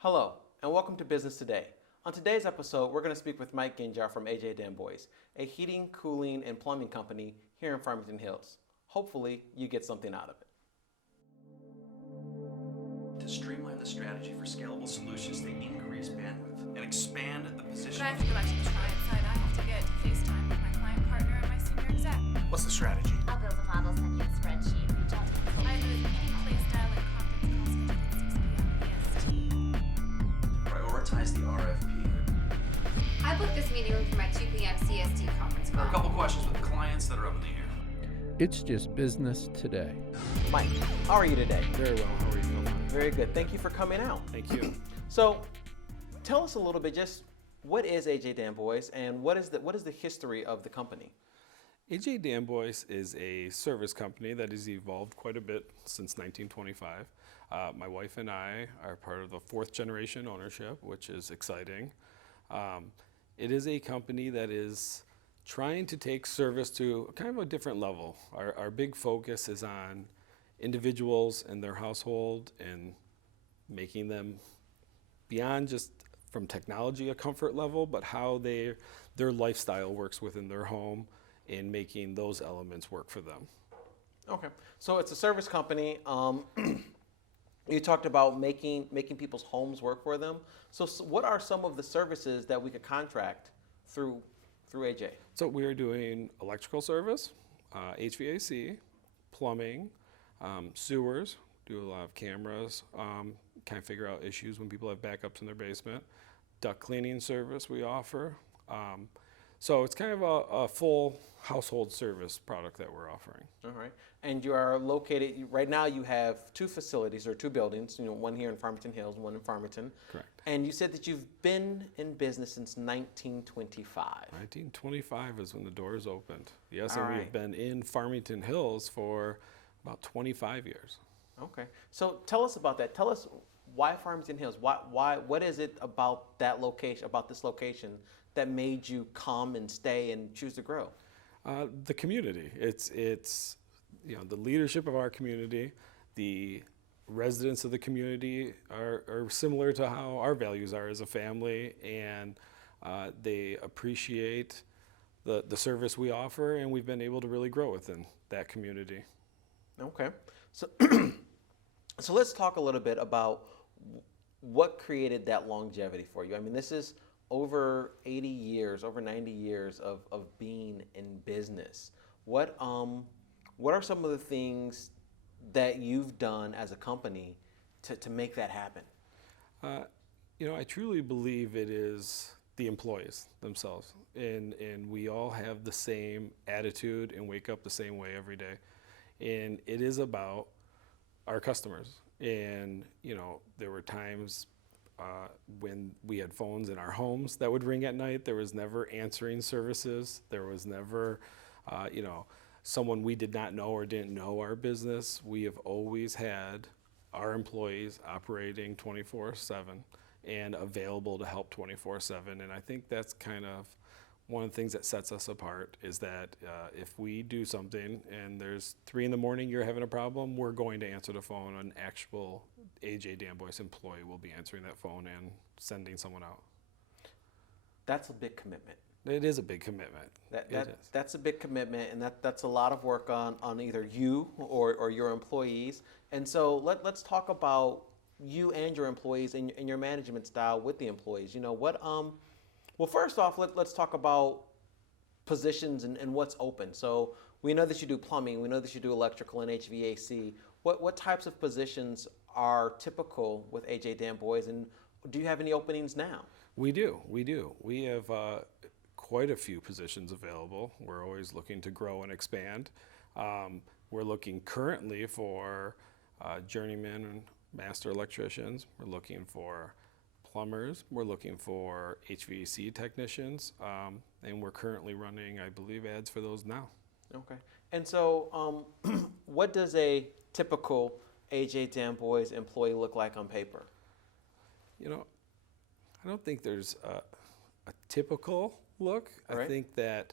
Hello, and welcome to Business Today. On today's episode, we're going to speak with Mike Gendjar from AJ Danboise, a heating, cooling, and plumbing company here in Farmington Hills. Hopefully, you get something out of it. To streamline the strategy for scalable solutions, they increase bandwidth and expand the position. But I have to go back to the client side. I have to get FaceTime with my client partner and my senior exec. What's the strategy? I'll build a model, send you a spreadsheet, reach out to consultants. I have a meeting place dial-in conference call scheduled at 6 p.m. EST. Prioritize the RFP. I booked this meeting room for my 2 p.m. CST conference There are call. a couple questions with clients that are up in the air. It's just business today. Mike, how are you today? Very well. How are you doing? Very good. Thank you for coming out. Thank you. So, tell us a little bit, just what is AJ Danboise and what is the history of the company? AJ Danboise is a service company that has evolved quite a bit since 1925. My wife and I are part of the fourth generation ownership, which is exciting. It is a company that is trying to take service to kind of a different level. Our big focus is on individuals and their household and making them beyond just from technology a comfort level, but how their lifestyle works within their home and making those elements work for them. Okay, so it's a service company. You talked about making people's homes work for them. So what are some of the services that we could contract through AJ? So we are doing electrical service, HVAC, plumbing, sewers, do a lot of cameras, kind of figure out issues when people have backups in their basement. Duct cleaning service we offer. So it's kind of a full household service product that we're offering. All right. And you are located, right now you have two facilities or two buildings, one here in Farmington Hills, one in Farmington. Correct. And you said that you've been in business since 1925. 1925 is when the doors opened. Yes, All and right. we've been in Farmington Hills for about 25 years. Okay. So tell us about that. Tell us why Farmington Hills? What is it about that location, about this location, that made you come and stay and choose to grow? The community. It's the leadership of our community, the residents of the community are similar to how our values are as a family, and they appreciate the service we offer, and we've been able to really grow within that community. Okay. So so let's talk a little bit about what created that longevity for you. I mean, this is over 80 years, over 90 years of being in business. What are some of the things that you've done as a company to make that happen? I truly believe it is the employees themselves, and we all have the same attitude and wake up the same way every day, and it is about our customers. And there were times when we had phones in our homes that would ring at night. There was never answering services. There was never, someone we did not know or didn't know our business. We have always had our employees operating 24/7 and available to help 24/7. And I think that's kind of one of the things that sets us apart, is that if we do something and there's 3 a.m, you're having a problem, we're going to answer the phone. An actual AJ Danboise employee will be answering that phone and sending someone out. That's a big commitment. It is a big commitment. That's a big commitment, and that's a lot of work on either you or your employees. And so let's talk about you and your employees and your management style with the employees. Well, first off, let's talk about positions and what's open. So we know that you do plumbing, we know that you do electrical and HVAC. What types of positions are typical with AJ Danboise, and do you have any openings now? We do. We have quite a few positions available. We're always looking to grow and expand. We're looking currently for journeymen and master electricians. We're looking for plumbers. We're looking for HVAC technicians, and we're currently running, I believe, ads for those now. Okay. And so what does a typical AJ Danboise employee look like on paper? I don't think there's a typical look. Right. I think that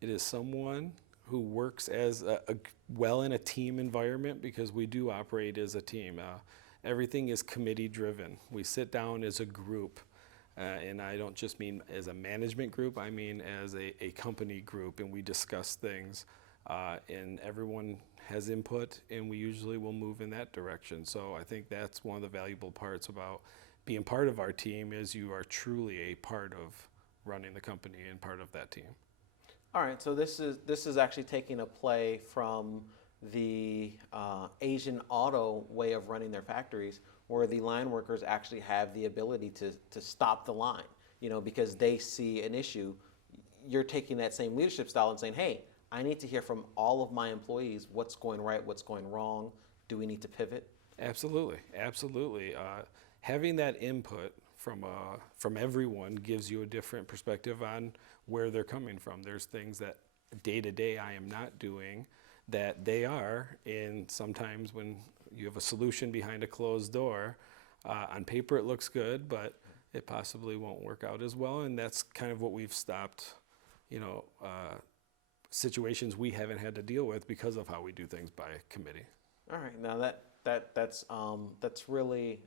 it is someone who works as well in a team environment, because we do operate as a team. everything is committee driven. We sit down as a group, and I don't just mean as a management group, I mean as a company group, and we discuss things, and everyone has input, and we usually will move in that direction. So I think that's one of the valuable parts about being part of our team, is you are truly a part of running the company and part of that team. All right, so this is actually taking a play from the Asian auto way of running their factories, where the line workers actually have the ability to stop the line, because they see an issue. You're taking that same leadership style and saying, hey, I need to hear from all of my employees what's going right, what's going wrong. Do we need to pivot? Absolutely, absolutely. Having that input from everyone gives you a different perspective on where they're coming from. There's things that day to day I am not doing that they are, and sometimes when you have a solution behind a closed door, on paper it looks good, but it possibly won't work out as well, and that's kind of what we've stopped, situations we haven't had to deal with because of how we do things by committee. All right, now that's really,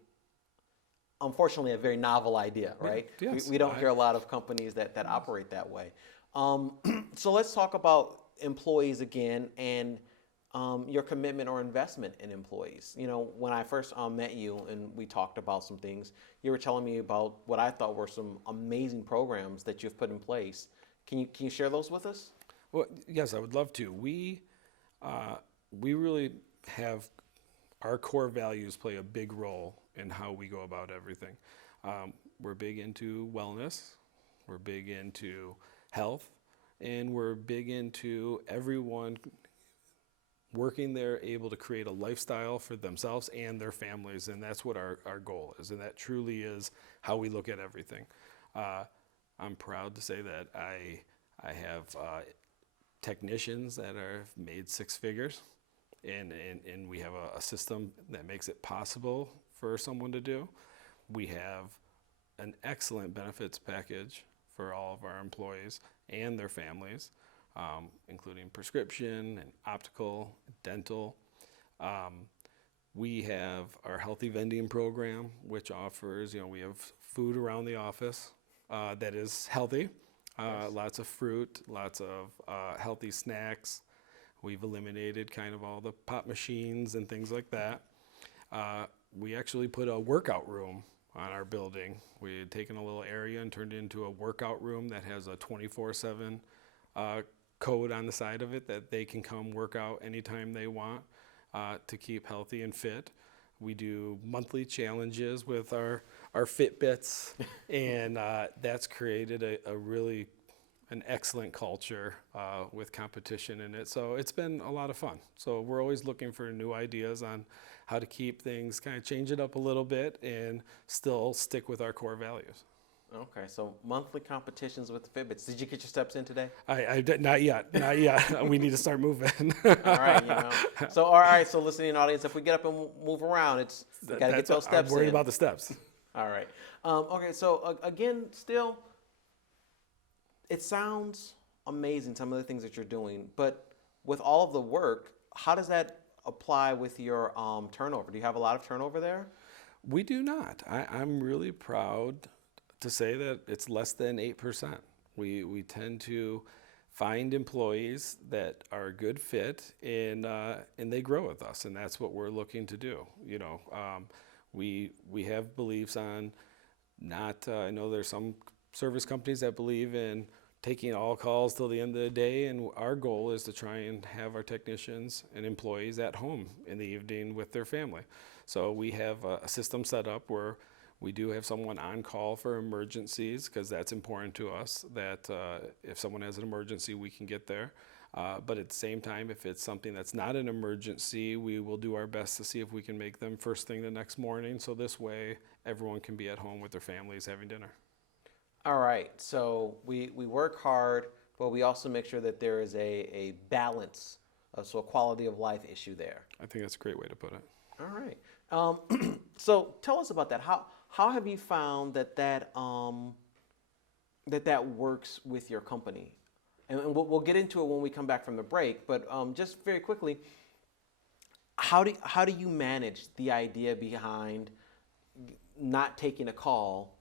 unfortunately, a very novel idea, right? Yes, we don't hear a lot of companies that operate that way. So let's talk about employees again, and your commitment or investment in employees. When I first met you and we talked about some things, you were telling me about what I thought were some amazing programs that you've put in place. Can you share those with us? Well, yes, I would love to. We really have our core values play a big role in how we go about everything. We're big into wellness, we're big into health, and we're big into everyone working there able to create a lifestyle for themselves and their families, and that's what our goal is, and that truly is how we look at everything. I'm proud to say that I have technicians that are made six figures, and we have a system that makes it possible for someone to do. We have an excellent benefits package for all of our employees and their families, including prescription and optical, dental. We have our healthy vending program, which offers, we have food around the office that is healthy. Lots of fruit, lots of healthy snacks. We've eliminated kind of all the pop machines and things like that. We actually put a workout room on our building. We had taken a little area and turned it into a workout room that has a 24/7 code on the side of it that they can come work out anytime they want to keep healthy and fit. We do monthly challenges with our Fitbits, and that's created an excellent culture with competition in it. So it's been a lot of fun. So we're always looking for new ideas on how to keep things, kind of change it up a little bit and still stick with our core values. Okay, so monthly competitions with Fitbits. Did you get your steps in today? I did not yet. We need to start moving. All right, So all right, so listening audience, if we get up and move around, we got to get those steps in. I'm worried about the steps. All right. Okay, so again, still, it sounds amazing, some of the things that you're doing, but with all of the work, how does that apply with your turnover? Do you have a lot of turnover there? We do not. I'm really proud to say that it's less than 8%. We tend to find employees that are a good fit, and they grow with us, and that's what we're looking to do. We have beliefs on not. I know there's some service companies that believe in taking all calls till the end of the day, and our goal is to try and have our technicians and employees at home in the evening with their family. So we have a system set up where we do have someone on call for emergencies, because that's important to us, that if someone has an emergency, we can get there. But at the same time, if it's something that's not an emergency, we will do our best to see if we can make them first thing the next morning. So this way, everyone can be at home with their families having dinner. All right, so we work hard, but we also make sure that there is a balance, so a quality of life issue there. I think that's a great way to put it. All right. So tell us about that. How have you found that works with your company? And we'll get into it when we come back from the break. But just very quickly, how do you manage the idea behind not taking a call,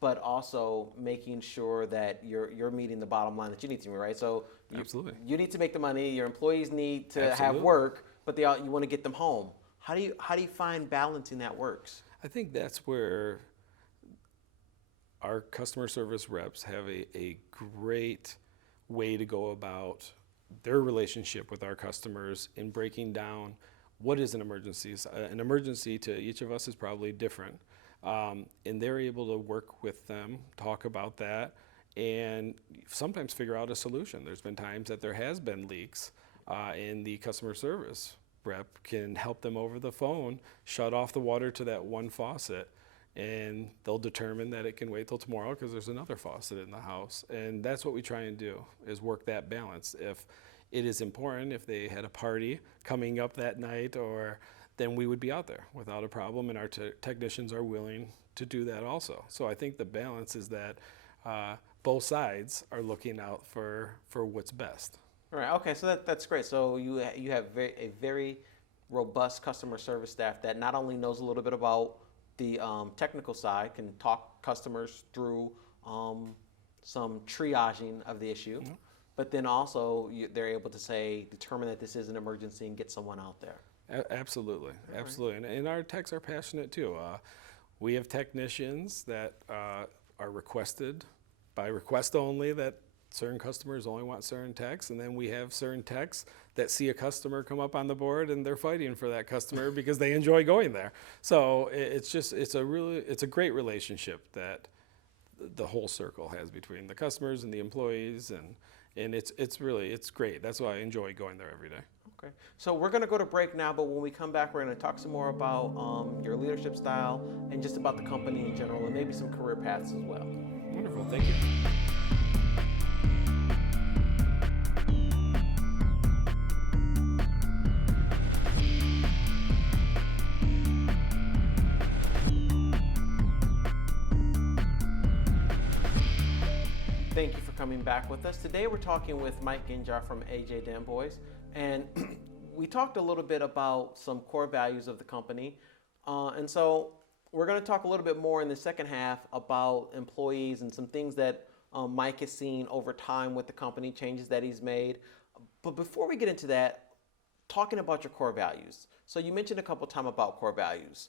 but also making sure that you're meeting the bottom line that you need to meet, right? So Absolutely. you need to make the money. Your employees need to have Absolutely. work, but you want to get them home. How do you find balancing that works? I think that's where our customer service reps have a great way to go about their relationship with our customers in breaking down what is an emergency. An emergency to each of us is probably different. And they're able to work with them, talk about that, and sometimes figure out a solution. There's been times that there has been leaks, and the customer service rep can help them over the phone, shut off the water to that one faucet, and they'll determine that it can wait till tomorrow because there's another faucet in the house. And that's what we try and do, is work that balance. If it is important, if they had a party coming up that night, or then we would be out there without a problem, and our technicians are willing to do that also. So I think the balance is that both sides are looking out for what's best. All right. Okay. So that's great. So you have a very robust customer service staff that not only knows a little bit about the technical side, can talk customers through some triaging of the issue, but then also they're able to determine that this is an emergency and get someone out there. Absolutely, absolutely. And our techs are passionate too. We have technicians that are requested by request only, that certain customers only want certain techs, and then we have certain techs that see a customer come up on the board and they're fighting for that customer because they enjoy going there. So it's a great relationship that the whole circle has between the customers and the employees, and it's great. That's why I enjoy going there every day. Okay. So we're going to go to break now, but when we come back, we're going to talk some more about your leadership style and just about the company in general, and maybe some career paths as well. Wonderful, thank you. Thank you for coming back with us. Today we're talking with Mike Gendjar from AJ Danboise, and we talked a little bit about some core values of the company. And so we're going to talk a little bit more in the second half about employees and some things that Mike has seen over time with the company, changes that he's made. But before we get into that, talking about your core values. So you mentioned a couple times about core values.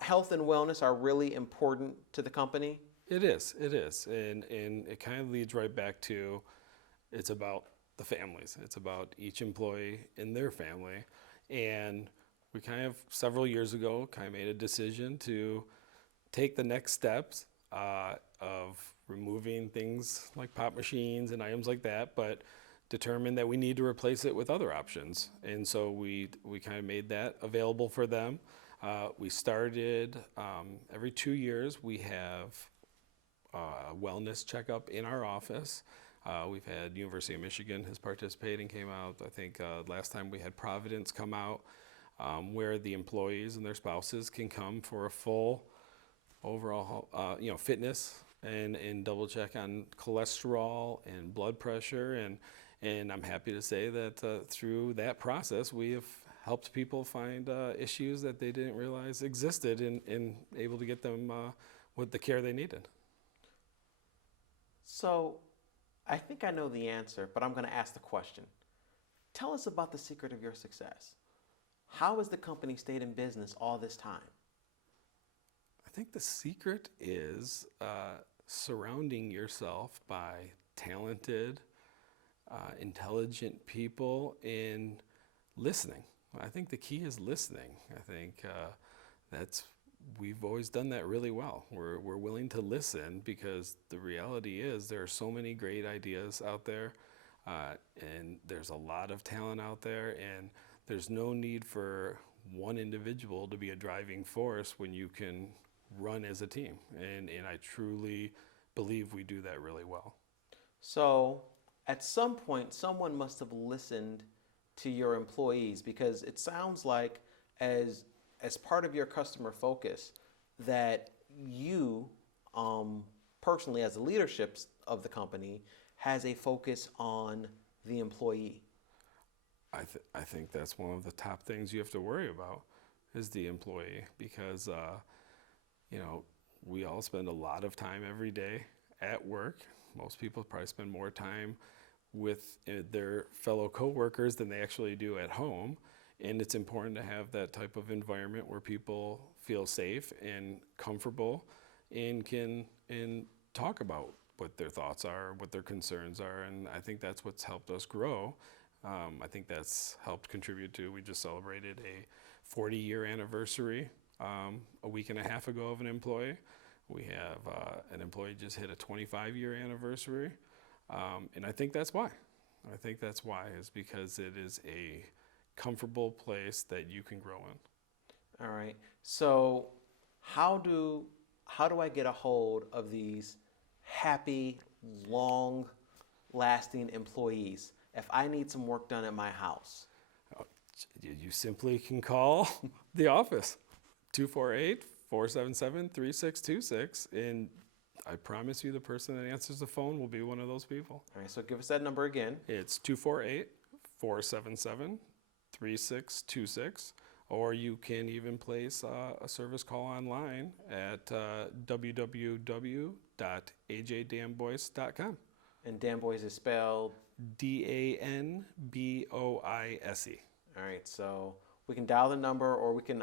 Health and wellness are really important to the company. It is, and it kind of leads right back to, it's about the families. It's about each employee and their family, and we kind of, several years ago, kind of made a decision to take the next steps of removing things like pop machines and items like that, but determined that we need to replace it with other options, and so we kind of made that available for them. We started, every 2 years, we have wellness checkup in our office. We've had University of Michigan has participated and came out. I think last time we had Providence come out, where the employees and their spouses can come for a full overall fitness and double check on cholesterol and blood pressure, and I'm happy to say that through that process we have helped people find issues that they didn't realize existed, and able to get them with the care they needed. So I think I know the answer, but I'm going to ask the question. Tell us about the secret of your success. How has the company stayed in business all this time? I think the secret is surrounding yourself by talented, intelligent people, and listening. I think the key is listening. I think we've always done that really well. We're willing to listen because the reality is there are so many great ideas out there, and there's a lot of talent out there, and there's no need for one individual to be a driving force when you can run as a team. And I truly believe we do that really well. So at some point, someone must have listened to your employees, because it sounds like as part of your customer focus that you personally, as the leadership of the company, has a focus on the employee. I think that's one of the top things you have to worry about is the employee because, you know, we all spend a lot of time every day at work. Most people probably spend more time with their fellow coworkers than they actually do at home. And it's important to have that type of environment where people feel safe and comfortable and can talk about what their thoughts are, what their concerns are. And I think that's what's helped us grow. I think that's helped contribute to, we just celebrated a 40-year anniversary a week and a half ago of an employee. We have an employee just hit a 25-year anniversary. And I think that's why. I think that's why is because it is a comfortable place that you can grow in. All right. So how do I get a hold of these happy, long-lasting employees if I need some work done at my house? You simply can call the office, 248-477-3626, and I promise you the person that answers the phone will be one of those people. All right, so give us that number again. It's 248-477-3626, or you can even place a service call online at www.ajdanboise.com. And Danboise is spelled? Danboise. All right, so we can dial the number or we can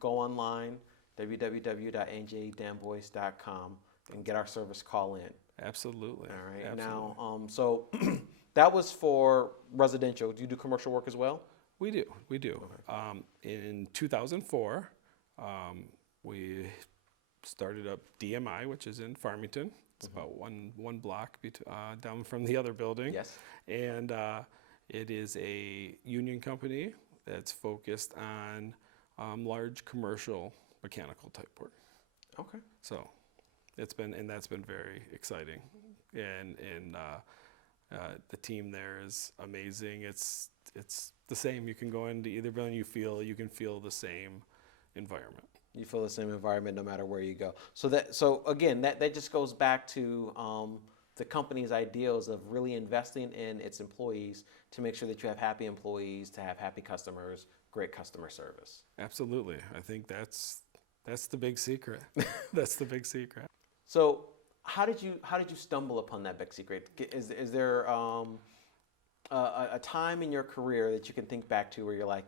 go online, www.ajdanboise.com, and get our service call in. Absolutely. All right, Absolutely. now, so that was for residential. Do you do commercial work as well? We do. In 2004, we started up DMI, which is in Farmington. It's about one block down from the other building. Yes. And it is a union company that's focused on large commercial mechanical type work. Okay. So that's been very exciting. And the team there is amazing. It's the same. You can go into either building, you can feel the same environment. You feel the same environment no matter where you go. So again, that just goes back to the company's ideals of really investing in its employees to make sure that you have happy employees, to have happy customers, great customer service. Absolutely. I think that's the big secret. That's the big secret. So how did you stumble upon that big secret? Is there a time in your career that you can think back to where you're like,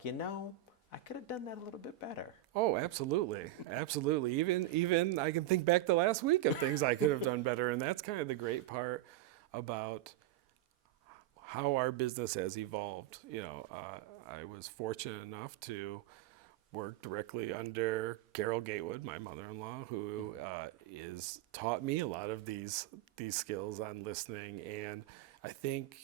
I could have done that a little bit better? Oh, absolutely. Absolutely. Even I can think back to last week of things I could have done better. And that's kind of the great part about how our business has evolved. I was fortunate enough to work directly under Carol Gatewood, my mother-in-law, who is taught me a lot of these skills on listening. And I think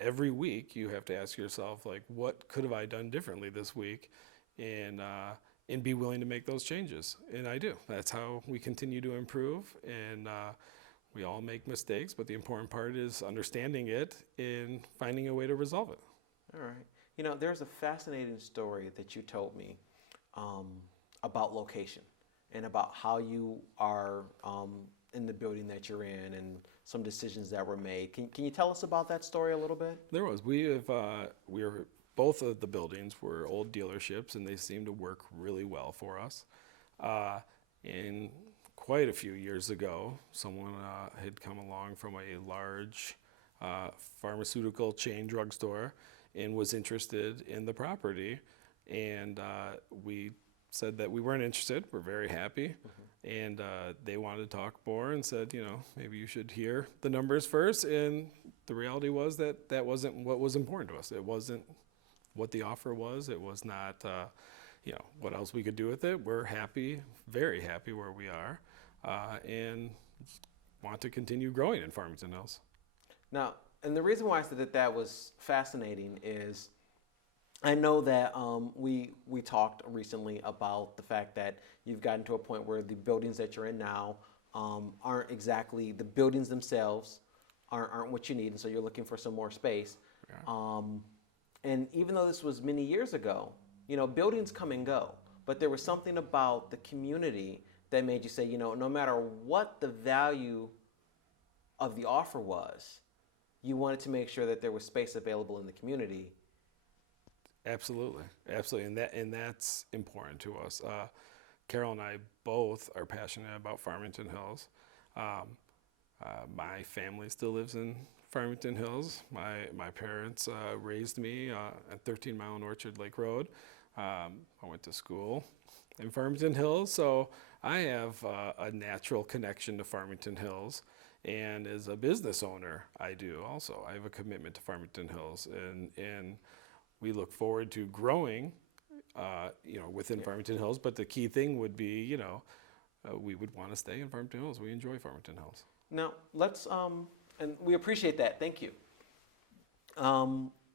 every week you have to ask yourself, like, what could have I done differently this week? And be willing to make those changes. And I do. That's how we continue to improve. And we all make mistakes, but the important part is understanding it and finding a way to resolve it. All right. There's a fascinating story that you told me about location and about how you are in the building that you're in and some decisions that were made. Can you tell us about that story a little bit? There was. Both of the buildings were old dealerships, and they seemed to work really well for us. And quite a few years ago, someone had come along from a large pharmaceutical chain drugstore and was interested in the property. And we said that we weren't interested. We're very happy. And they wanted to talk more and said, maybe you should hear the numbers first. And the reality was that wasn't what was important to us. It wasn't what the offer was. It was not, what else we could do with it. We're happy, very happy where we are, and want to continue growing in Farmington Hills. Now, and the reason why I said that was fascinating is I know that we talked recently about the fact that you've gotten to a point where the buildings that you're in now aren't exactly, the buildings themselves aren't what you need, and so you're looking for some more space. Yeah. And even though this was many years ago, buildings come and go, but there was something about the community that made you say, no matter what the value of the offer was, you wanted to make sure that there was space available in the community Absolutely, absolutely, and that's important to us. Carol and I both are passionate about Farmington Hills. My family still lives in Farmington Hills. My parents raised me at 13 Mile and Orchard Lake Road. I went to school in Farmington Hills, so I have a natural connection to Farmington Hills. And as a business owner, I do also. I have a commitment to Farmington Hills, and we look forward to growing, within Farmington Hills. But the key thing would be, we would want to stay in Farmington Hills. We enjoy Farmington Hills. Now, let's, and we appreciate that. Thank you.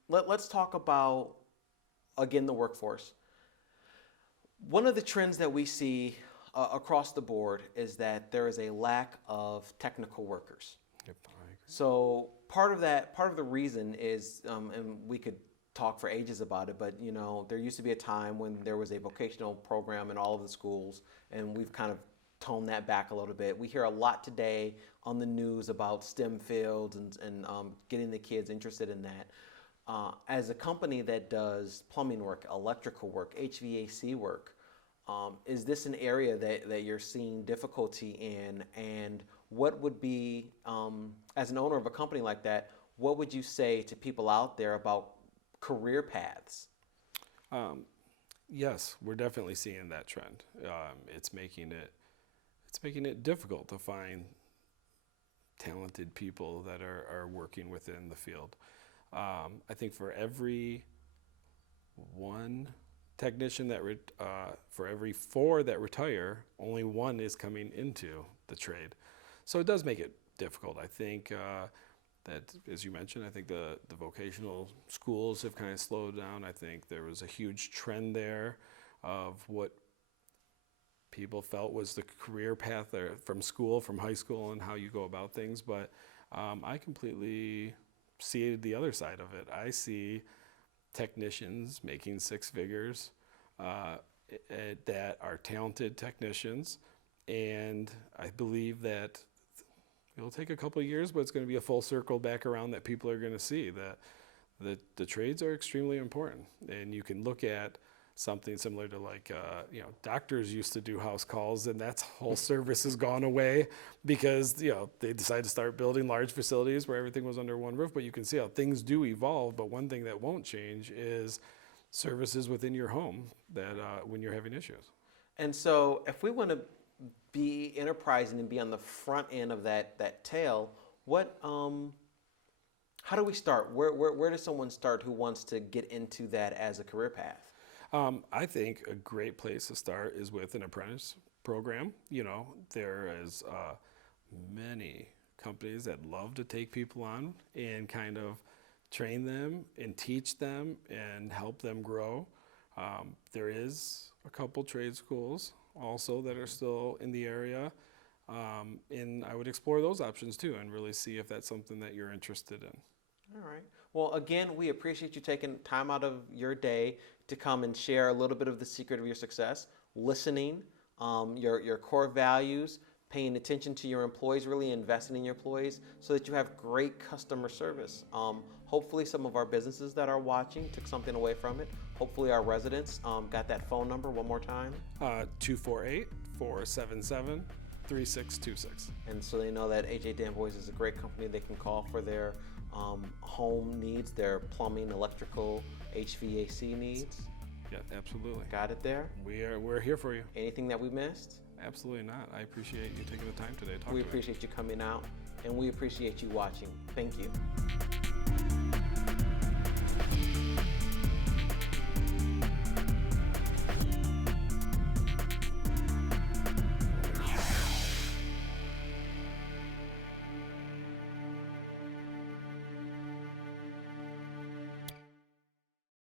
Let's talk about, again, the workforce. One of the trends that we see across the board is that there is a lack of technical workers. Yep, I agree. So part of the reason is, and we could talk for ages about it, but there used to be a time when there was a vocational program in all of the schools, and we've kind of toned that back a little bit. We hear a lot today on the news about STEM fields and getting the kids interested in that. As a company that does plumbing work, electrical work, HVAC work, is this an area that you're seeing difficulty in? And what would be, as an owner of a company like that, what would you say to people out there about career paths? Yes, we're definitely seeing that trend. It's making it difficult to find talented people that are working within the field. I think for every one technician for every 4 that retire, only 1 is coming into the trade. So it does make it difficult. I think that, as you mentioned, I think the vocational schools have kind of slowed down. I think there was a huge trend there of what people felt was the career path there from school, from high school, and how you go about things. But I completely see the other side of it. I see technicians making 6 figures that are talented technicians, and I believe that it'll take a couple of years, but it's going to be a full circle back around that people are going to see that the trades are extremely important. And you can look at something similar to doctors used to do house calls, and that whole service has gone away because they decided to start building large facilities where everything was under one roof. But you can see how things do evolve. But one thing that won't change is services within your home that when you're having issues. And so if we want to be enterprising and be on the front end of that tail, how do we start? Where does someone start who wants to get into that as a career path? I think a great place to start is with an apprentice program. There is many companies that love to take people on and kind of train them and teach them and help them grow. There is a couple trade schools also that are still in the area, and I would explore those options too and really see if that's something that you're interested in. All right. Well, again, we appreciate you taking time out of your day to come and share a little bit of the secret of your success, listening, your core values, paying attention to your employees, really investing in your employees so that you have great customer service. Hopefully some of our businesses that are watching took something away from it. Hopefully our residents got that phone number one more time. 248-477-3626. And so they know that AJ Danboise is a great company they can call for their home needs, their plumbing, electrical, HVAC needs. Yeah, absolutely. Got it there? We're here for you. Anything that we missed? Absolutely not. I appreciate you taking the time today to talk to me. We appreciate you coming out, and we appreciate you watching. Thank you.